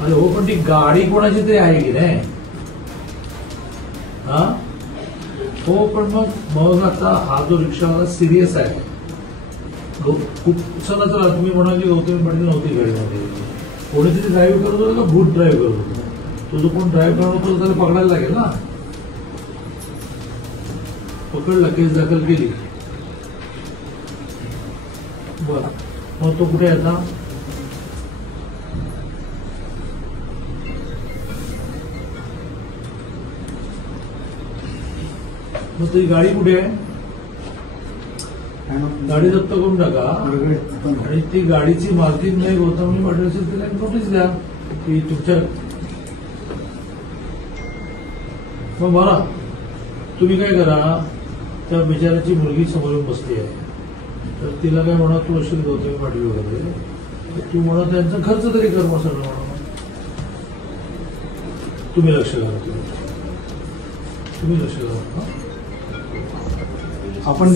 अरे हो, पण ती गाडी कोणाची तरी आहे की नाही? हा हो, पण मग आता हा जो रिक्षावाला सिरियस आहे. खूप चला चला तुम्ही म्हणा की गौतमी पाटील नव्हती गाडीमध्ये, कोणीतरी ड्राईव्ह करत होतं का भूत ड्राईव्ह करत होतं? तो जो कोण ड्राईव्ह करत होता त्याला पकडायला लागेल ना. पकडला, केस दाखल केली. बर, मग तो कुठे आता? मग ती गाडी कुठे आहे? गाडी जप्त करून टाका आणि ती गाडीची मालकीन नाही गौतमी पाटील असेल तिला एक नोटीस द्या की तुमच्या. मग मला तुम्ही काय करा, त्या बिचाराची मुलगी समोरून बसली आहे, तर तिला काय म्हणा तू असेल गौतमी पाटील वगैरे, तर तू म्हणा त्यांचा खर्च तरी कर मग सगळं म्हणा. तुम्ही लक्ष घाला, तुम्ही लक्ष घाला. आपण